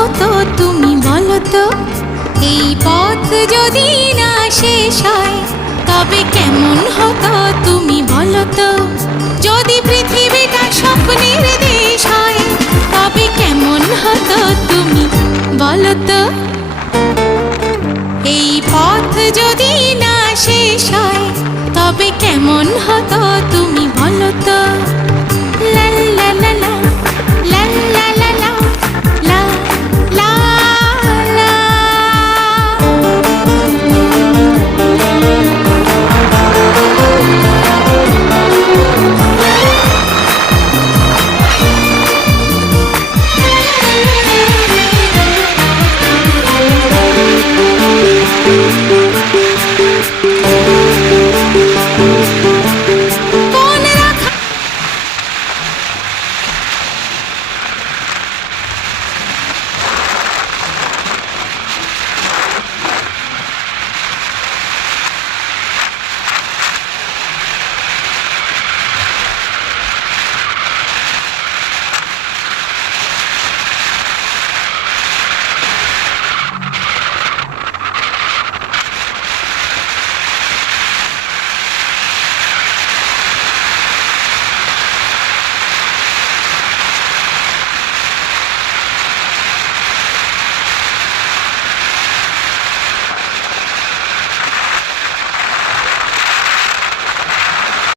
হতো তুমি বলো তো? এই পথ যদি না শেষ হয় তবে কেমন হতো তুমি বলো তো? যদি পৃথিবীটা স্বপ্নের দেশ হয় তবে কেমন হতো তুমি বলো তো? এই পথ যদি না শেষ হয় তবে কেমন হতো তুমি